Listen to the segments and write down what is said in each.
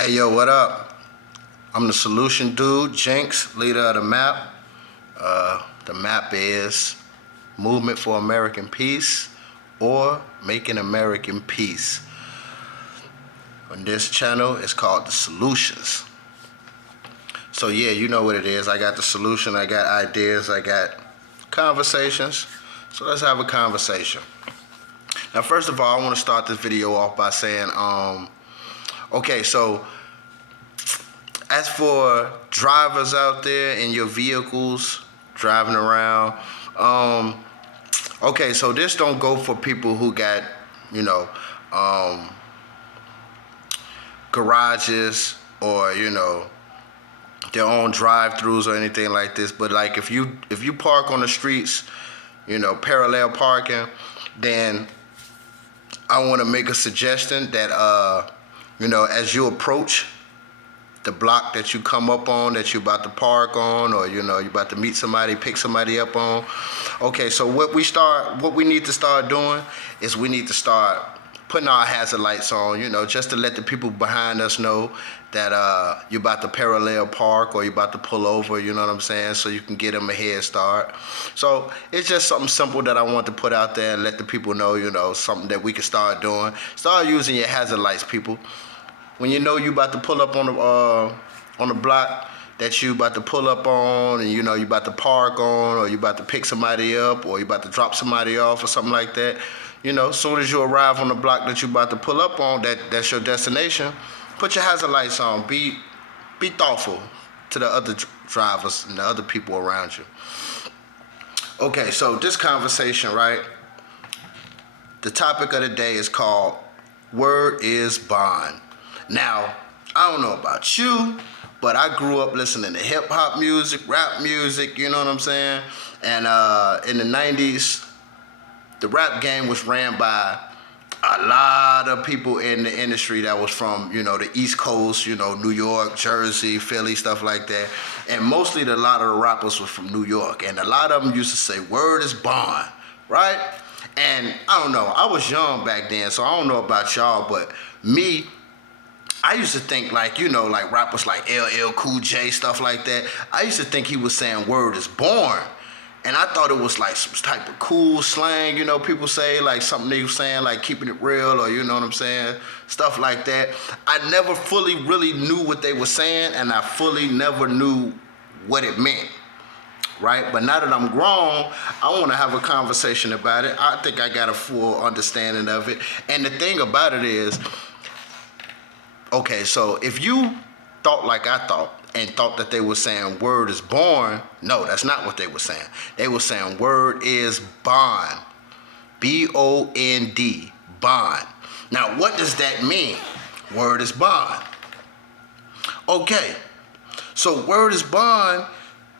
Hey yo, what up? I'm the solution dude, Jinx, leader of the map. The map is Movement for American Peace or Making American Peace. On this channel, it's called The Solutions. So yeah, you know what it is. I got the solution, I got ideas, I got conversations. So let's have a conversation. Now, first of all, I want to start this video off by saying, okay, so as for drivers out there in your vehicles driving around, okay, so this don't go for people who got, you know, garages or their own drive-throughs or anything like this. But like if you park on the streets, parallel parking, then I want to make a suggestion that as you approach the block that you come up on, that you're about to park on, or you're about to meet somebody, pick somebody up on. Okay, so what we need to start doing is we need to start putting our hazard lights on, just to let the people behind us know that you're about to parallel park or you're about to pull over, you know what I'm saying? So you can get them a head start. So it's just something simple that I want to put out there and let the people know, something that we can start doing. Start using your hazard lights, people. When you know you about to pull up on the block that you about to pull up on, and you about to park on, or you about to pick somebody up, or you about to drop somebody off or something like that, as soon as you arrive on the block that you about to pull up on, that's your destination, put your hazard lights on. Be thoughtful to the other drivers and the other people around you. Okay, so this conversation, right? The topic of the day is called Word is Bond. Now, I don't know about you, but I grew up listening to hip hop music, rap music, you know what I'm saying? And in the 90s, the rap game was ran by a lot of people in the industry that was from, the East Coast, New York, Jersey, Philly, stuff like that. And mostly a lot of the rappers were from New York. And a lot of them used to say, word is bond, right? And I don't know, I was young back then, so I don't know about y'all, but me, I used to think like rappers like LL Cool J, stuff like that. I used to think he was saying word is born. And I thought it was like some type of cool slang, people say, like something they were saying, like keeping it real, or you know what I'm saying, stuff like that. I never fully really knew what they were saying, and I fully never knew what it meant, right? But now that I'm grown, I want to have a conversation about it. I think I got a full understanding of it. And the thing about it is, okay, so if you thought like I thought and thought that they were saying word is born, no, that's not what they were saying. They were saying word is bond. B-O-N-D, bond. Now, what does that mean? Word is bond. Okay, so word is bond,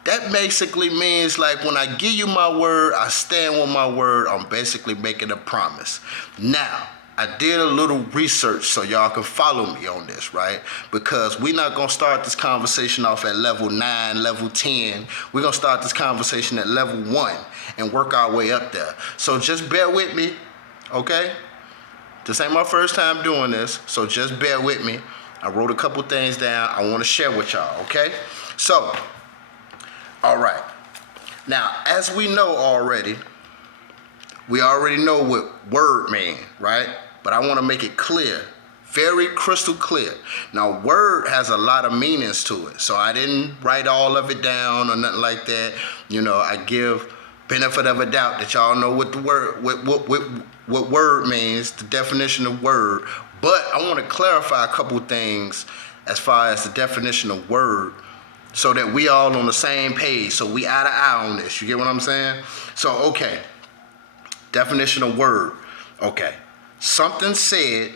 that basically means like when I give you my word, I stand with my word, I'm basically making a promise. Now, I did a little research so y'all can follow me on this, right? Because we're not gonna start this conversation off at level 9, level 10. We're gonna start this conversation at level 1 and work our way up there. So just bear with me, okay? This ain't my first time doing this, so just bear with me. I wrote a couple things down I wanna share with y'all, okay? So, all right. Now, as we know already, we already know what word means, right? But I want to make it clear, very crystal clear. Now, word has a lot of meanings to it, so I didn't write all of it down or nothing like that. I give benefit of a doubt that y'all know what the word, what word means, the definition of word. But I want to clarify a couple things as far as the definition of word, so that we all on the same page, so we eye to eye on this. You get what I'm saying? So, okay. Definition of word. Okay. Something said,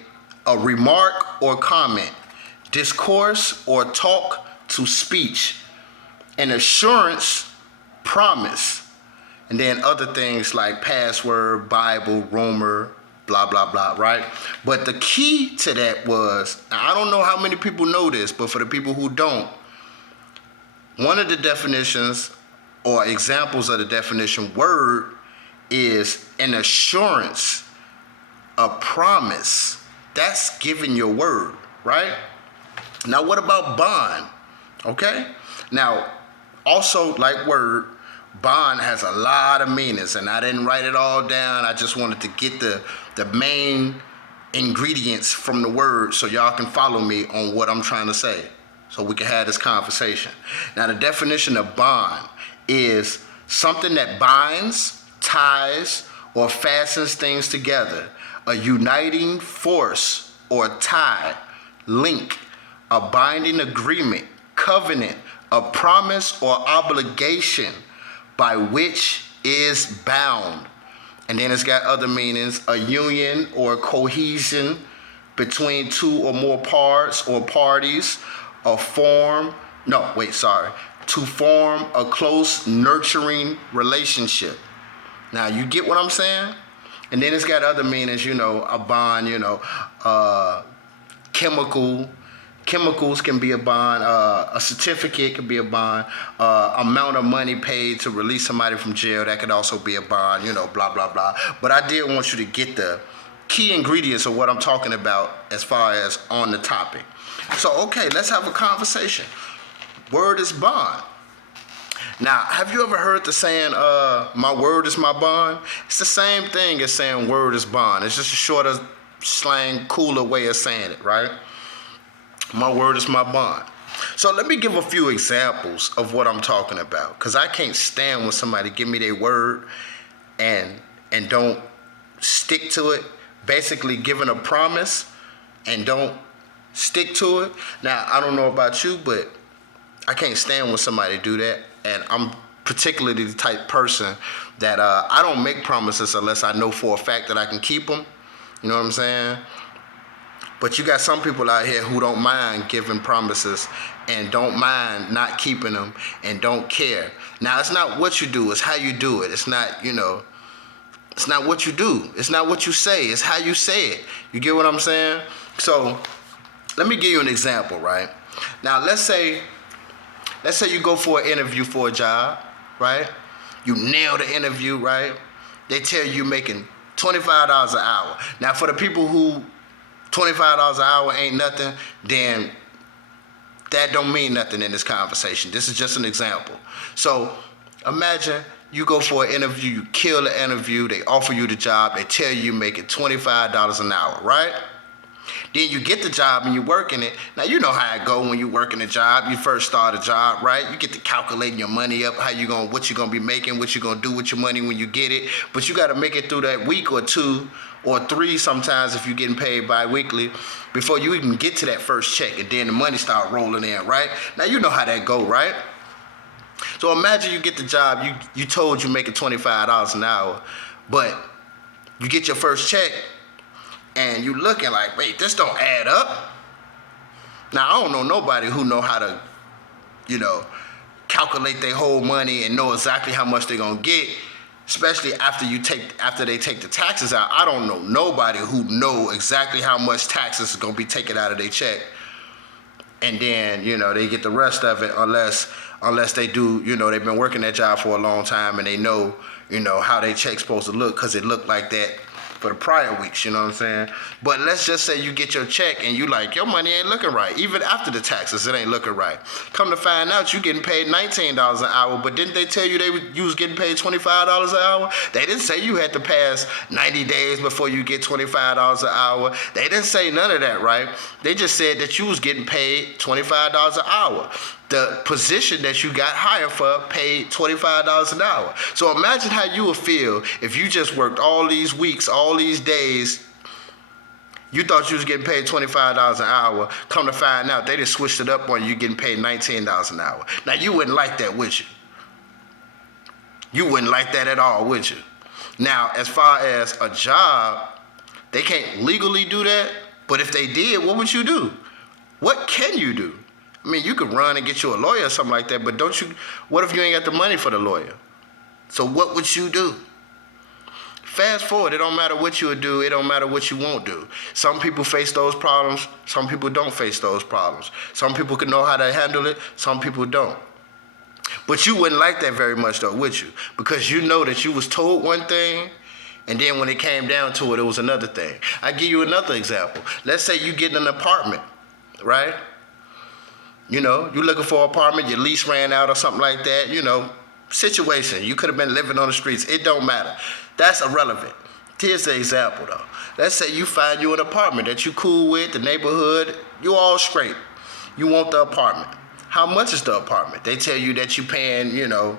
a remark or comment, discourse or talk to speech, an assurance, promise, and then other things like password, Bible, rumor, blah, blah, blah, right? But the key to that was, now I don't know how many people know this, but for the people who don't, one of the definitions or examples of the definition word is an assurance, a promise. That's giving your word, right? Now, what about bond? Okay? Now, also, like word, bond has a lot of meanings, and I didn't write it all down. I just wanted to get the main ingredients from the word so y'all can follow me on what I'm trying to say so we can have this conversation. Now, the definition of bond is something that binds, ties, or fastens things together, a uniting force or tie, link, a binding agreement, covenant, a promise or obligation by which is bound. And then it's got other meanings, a union or cohesion between two or more parts or parties, to form a close, nurturing relationship. Now, you get what I'm saying? And then it's got other meanings, a bond, chemicals can be a bond, a certificate can be a bond, amount of money paid to release somebody from jail, that could also be a bond, blah, blah, blah. But I did want you to get the key ingredients of what I'm talking about as far as on the topic. So, okay, let's have a conversation. Word is bond. Now, have you ever heard the saying, my word is my bond? It's the same thing as saying word is bond. It's just a shorter, slang, cooler way of saying it, right? My word is my bond. So let me give a few examples of what I'm talking about, because I can't stand when somebody give me their word and don't stick to it, basically giving a promise and don't stick to it. Now, I don't know about you, but I can't stand when somebody do that, and I'm particularly the type person that I don't make promises unless I know for a fact that I can keep them. You know what I'm saying? But you got some people out here who don't mind giving promises and don't mind not keeping them and don't care. Now, it's not what you do, it's how you do it. It's not, it's not what you do. It's not what you say, it's how you say it. You get what I'm saying? So, let me give you an example, right? Now, let's say you go for an interview for a job, right? You nail the interview, right? They tell you you're making $25 an hour. Now, for the people who $25 an hour ain't nothing, then that don't mean nothing in this conversation. This is just an example. So imagine you go for an interview, you kill the interview, they offer you the job, they tell you you're making $25 an hour, right? Then you get the job and you're working it. Now, you know how it go when you working a job. You first start a job, right? You get to calculating your money up, what you're going to be making, what you're going to do with your money when you get it. But you got to make it through that week or two or three sometimes if you're getting paid bi-weekly before you even get to that first check, and then the money start rolling in, right? Now, you know how that go, right? So imagine you get the job, you told you making $25 an hour, but you get your first check, and you looking like, wait, this don't add up. Now, I don't know nobody who know how to, calculate their whole money and know exactly how much they're gonna get, especially after they take the taxes out. I don't know nobody who know exactly how much taxes is gonna be taken out of their check. And then, they get the rest of it unless they do, they've been working that job for a long time and they know, how their check's supposed to look, because it looked like that for the prior weeks, you know what I'm saying? But let's just say you get your check and you like, your money ain't looking right. Even after the taxes, it ain't looking right. Come to find out, you getting paid $19 an hour, but didn't they tell you you was getting paid $25 an hour? They didn't say you had to pass 90 days before you get $25 an hour. They didn't say none of that, right? They just said that you was getting paid $25 an hour. The position that you got hired for paid $25 an hour. So imagine how you would feel if you just worked all these weeks, all these days. You thought you was getting paid $25 an hour. Come to find out, they just switched it up on you getting paid $19 an hour. Now, you wouldn't like that, would you? You wouldn't like that at all, would you? Now, as far as a job, they can't legally do that. But if they did, what would you do? What can you do? I mean, you could run and get you a lawyer or something like that, but what if you ain't got the money for the lawyer? So what would you do? Fast forward, it don't matter what you would do, it don't matter what you won't do. Some people face those problems, some people don't face those problems. Some people can know how to handle it, some people don't. But you wouldn't like that very much though, would you? Because you know that you was told one thing, and then when it came down to it, it was another thing. I give you another example. Let's say you get an apartment, right? You know, you looking for an apartment, your lease ran out or something like that, you know, situation. You could have been living on the streets. It don't matter. That's irrelevant. Here's the example though. Let's say you find you an apartment that you cool with, the neighborhood, you all straight. You want the apartment. How much is the apartment? They tell you that you paying, you know,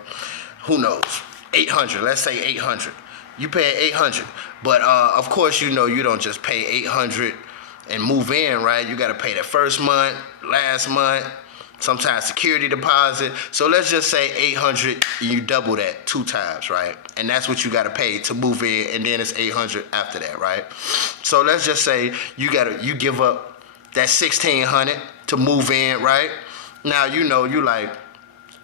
who knows, 800. Let's say 800. You pay 800. But of course, you know, you don't just pay 800 and move in, right? You got to pay the first month, last month, sometimes security deposit. So let's just say 800, and you double that 2 times, right? And that's what you got to pay to move in, and then it's 800 after that, right? So let's just say you give up that 1600 to move in, right? Now you know you like,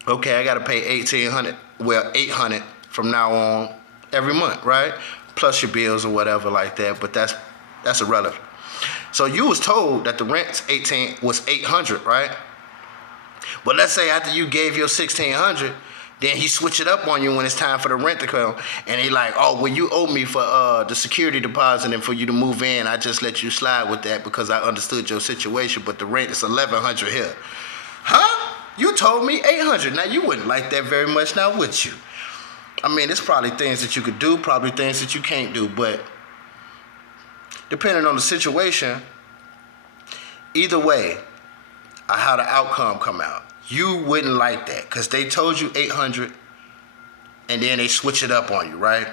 okay, I got to pay 1800, well 800 from now on every month, right? Plus your bills or whatever like that, but that's irrelevant. So you was told that the rent was 800, right? But let's say after you gave your 1600, then he switch it up on you when it's time for the rent to come, and he like, oh, well, you owe me for the security deposit and for you to move in. I just let you slide with that because I understood your situation, but the rent is 1100 here. Huh? You told me 800. Now you wouldn't like that very much, now would you? I mean, there's probably things that you could do, probably things that you can't do, but depending on the situation, either way, how the outcome come out, you wouldn't like that because they told you 800 and then they switch it up on you, right?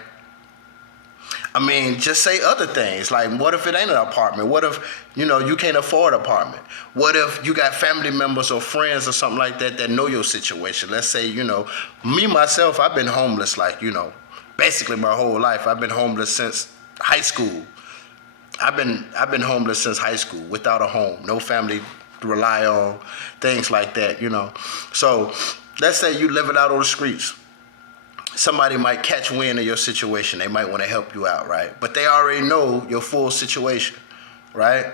I mean, just say other things like, what if it ain't an apartment? What if, you know, you can't afford an apartment? What if you got family members or friends or something like that that know your situation? Let's say, you know, me myself, I've been homeless like, you know, basically my whole life. I've been homeless since high school. I've been homeless since high school without a home, no family to rely on, things like that, you know. So let's say you living out on the streets. Somebody might catch wind of your situation. They might want to help you out, right? But they already know your full situation, right?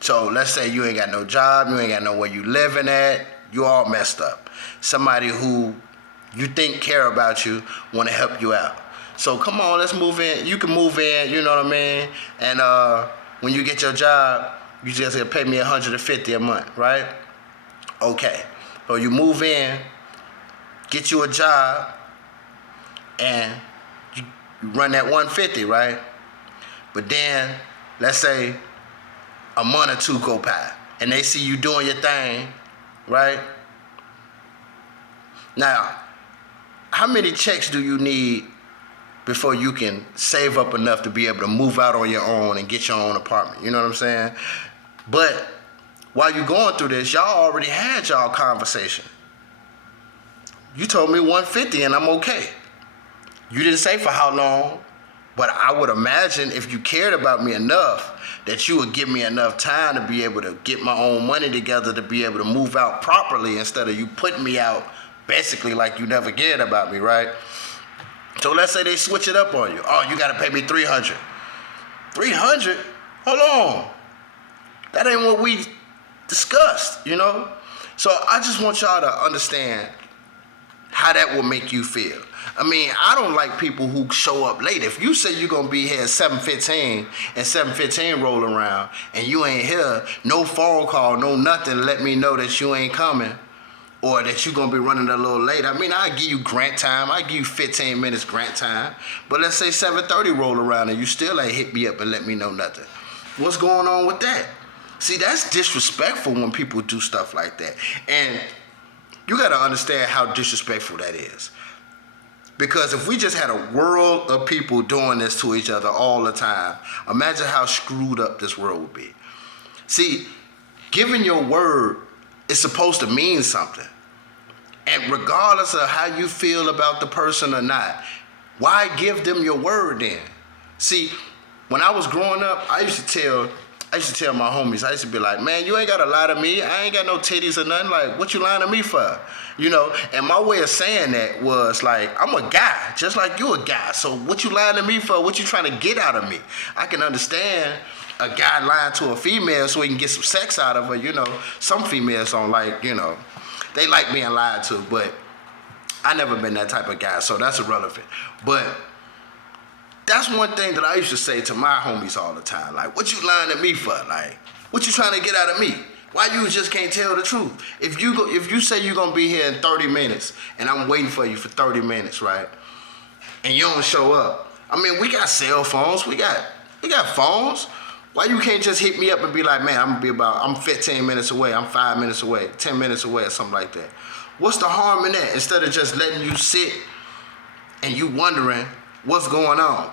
So let's say you ain't got no job, you ain't got nowhere you living at, you all messed up. Somebody who you think care about you want to help you out. So come on, let's move in. You can move in, you know what I mean? And when you get your job, you just gonna pay me $150 a month, right? Okay. So you move in, get you a job, and you run that 150, right? But then, let's say a month or two go by, and they see you doing your thing, right? Now, how many checks do you need before you can save up enough to be able to move out on your own and get your own apartment? You know what I'm saying? But while you're going through this, y'all already had y'all conversation. You told me 150 and I'm okay. You didn't say for how long, but I would imagine if you cared about me enough that you would give me enough time to be able to get my own money together to be able to move out properly instead of you putting me out basically like you never cared about me, right? So let's say they switch it up on you. Oh, you gotta pay me 300. 300? Hold on. That ain't what we discussed, you know? So I just want y'all to understand how that will make you feel. I mean, I don't like people who show up late. If you say you're gonna be here at 7:15 and 7:15 roll around and you ain't here, no phone call, no nothing to let me know that you ain't coming or that you're gonna be running a little late. I mean, I give you grant time. I give you 15 minutes grant time. But let's say 7:30 roll around and you still ain't hit me up and let me know nothing. What's going on with that? See, that's disrespectful when people do stuff like that. And you gotta understand how disrespectful that is. Because if we just had a world of people doing this to each other all the time, imagine how screwed up this world would be. See, giving your word is supposed to mean something. And regardless of how you feel about the person or not, why give them your word then? See, when I was growing up, I used to tell my homies, I used to be like, man, you ain't gotta lie to me. I ain't got no titties or nothing. Like, what you lying to me for? You know, and my way of saying that was like, I'm a guy, just like you a guy. So what you lying to me for? What you trying to get out of me? I can understand a guy lying to a female so he can get some sex out of her, you know. Some females don't like, you know, they like being lied to, but I never been that type of guy, so that's irrelevant. But that's one thing that I used to say to my homies all the time. Like, what you lying to me for? Like, what you trying to get out of me? Why you just can't tell the truth? If you say you're gonna be here in 30 minutes and I'm waiting for you for 30 minutes, right? And you don't show up. I mean, we got cell phones, we got phones. Why you can't just hit me up and be like, man, I'm 15 minutes away, I'm 5 minutes away, 10 minutes away, or something like that? What's the harm in that? Instead of just letting you sit and you wondering what's going on.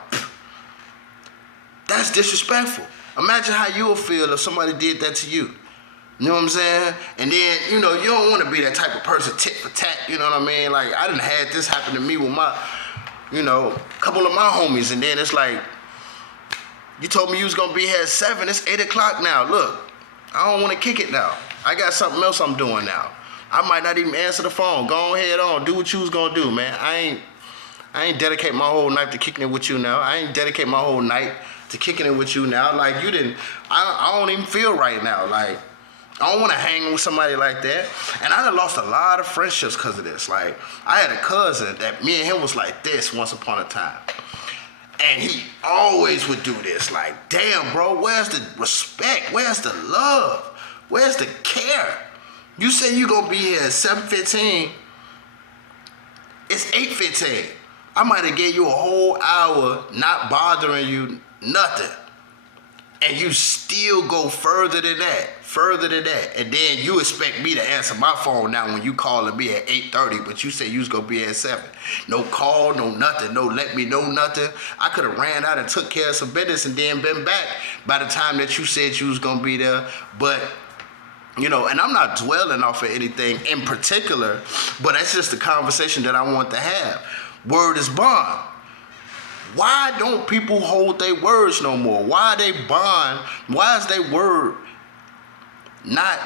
That's disrespectful. Imagine how you would feel if somebody did that to you. You know what I'm saying? And then, you don't want to be that type of person, tit for tat, you know what I mean? Like, I done had this happen to me with my, couple of my homies, and then it's like, you told me you was gonna be here at 7, it's 8 o'clock now. Look, I don't wanna kick it now. I got something else I'm doing now. I might not even answer the phone. Go ahead on, do what you was gonna do, man. I ain't dedicate my whole night to kicking it with you now. I ain't dedicate my whole night to kicking it with you now. Like, you didn't, I don't even feel right now. Like, I don't want to hang with somebody like that. And I done lost a lot of friendships because of this. Like, I had a cousin that me and him was like this once upon a time. And he always would do this. Like, damn, bro, where's the respect? Where's the love? Where's the care? You say you gonna be here at 7:15. It's 8:15. I might have gave you a whole hour not bothering you, nothing. And you still go further than that. And then you expect me to answer my phone now when you calling me at 8:30, but you said you was gonna be at 7. No call, no nothing, no let me know nothing. I could have ran out and took care of some business and then been back by the time that you said you was gonna be there. But, and I'm not dwelling off of anything in particular, but that's just the conversation that I want to have. Word is bond. Why don't people hold their words no more? Why they bond? Why is their word not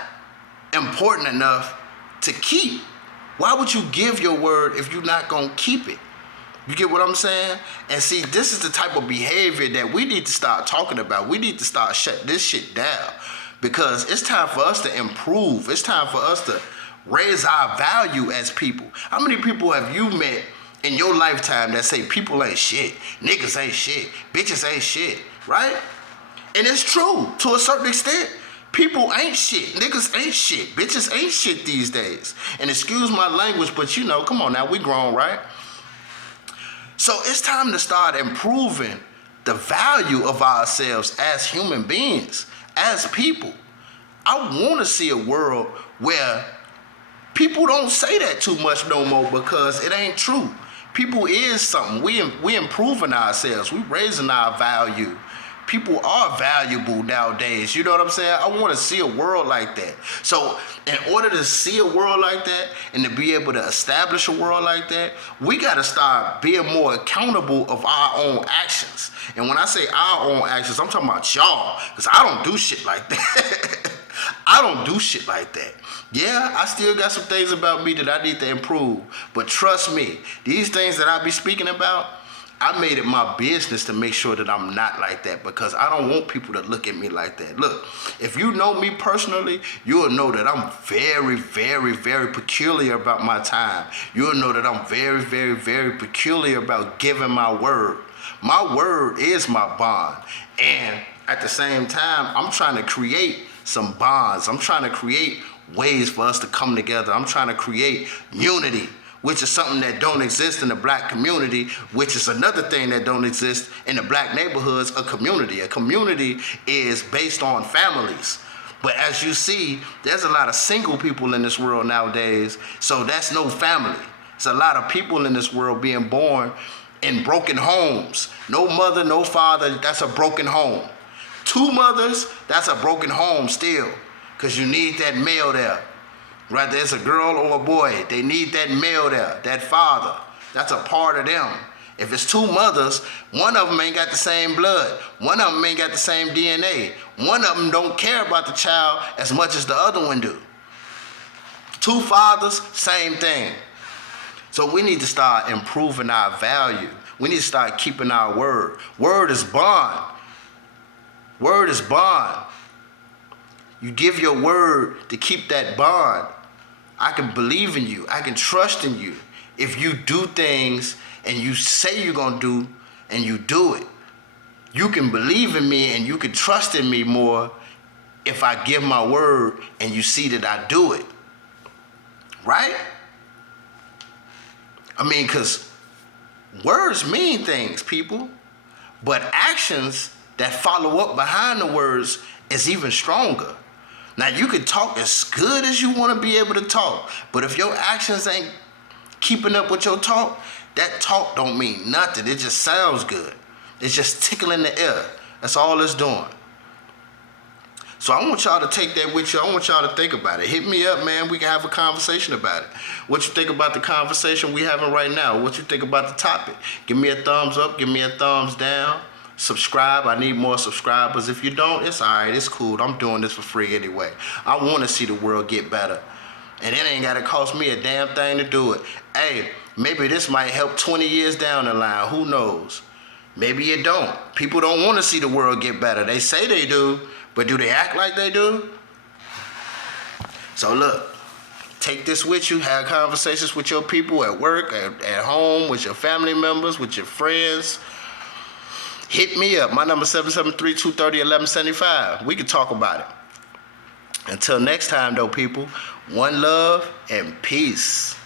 important enough to keep? Why would you give your word if you're not gonna keep it? You get what I'm saying? And see, this is the type of behavior that we need to start talking about. We need to start shut this shit down, because it's time for us to improve. It's time for us to raise our value as people. How many people have you met in your lifetime that say people ain't shit, niggas ain't shit, bitches ain't shit, right? And it's true to a certain extent. People ain't shit, niggas ain't shit, bitches ain't shit these days. And excuse my language, but come on now, we grown, right? So it's time to start improving the value of ourselves as human beings, as people. I want to see a world where people don't say that too much no more, because it ain't true. People is something. We improving ourselves. We raising our value. People are valuable nowadays. You know what I'm saying? I want to see a world like that. So in order to see a world like that and to be able to establish a world like that, we got to start being more accountable of our own actions. And when I say our own actions, I'm talking about y'all, because I don't do shit like that. I don't do shit like that. Yeah, I still got some things about me that I need to improve. But trust me, these things that I be speaking about, I made it my business to make sure that I'm not like that, because I don't want people to look at me like that. Look, if you know me personally, you'll know that I'm very, very, very peculiar about my time. You'll know that I'm very, very, very peculiar about giving my word. My word is my bond. And at the same time, I'm trying to create some bonds. I'm trying to create ways for us to come together. I'm trying to create unity, which is something that don't exist in the black community, which is another thing that don't exist in the black neighborhoods, a community. A community is based on families. But as you see, there's a lot of single people in this world nowadays, so that's no family. It's a lot of people in this world being born in broken homes. No mother, no father, that's a broken home. 2 mothers, that's a broken home still, because you need that male there. Whether it's a girl or a boy, they need that male there, that father. That's a part of them. If it's 2 mothers, one of them ain't got the same blood. One of them ain't got the same DNA. One of them don't care about the child as much as the other one do. 2 fathers, same thing. So we need to start improving our value. We need to start keeping our word. Word is bond. Word is bond. You give your word to keep that bond. I can believe in you. I can trust in you. If you do things and you say you're going to do and you do it, you can believe in me and you can trust in me more if I give my word and you see that I do it. Right? I mean, because words mean things, people. But actions that follow up behind the words is even stronger. Now, you can talk as good as you want to be able to talk, but if your actions ain't keeping up with your talk, that talk don't mean nothing. It just sounds good. It's just tickling the air. That's all it's doing. So I want y'all to take that with you. I want y'all to think about it. Hit me up, man. We can have a conversation about it. What you think about the conversation we having right now? What you think about the topic? Give me a thumbs up. Give me a thumbs down. Subscribe. I need more subscribers. If you don't, it's all right. It's cool. I'm doing this for free anyway. I want to see the world get better. And it ain't got to cost me a damn thing to do it. Hey, maybe this might help 20 years down the line. Who knows? Maybe it don't. People don't want to see the world get better. They say they do, but do they act like they do? So look, take this with you. Have conversations with your people at work, at home, with your family members, with your friends. Hit me up. My number 773-230-1175. We can talk about it. Until next time, though, people, one love and peace.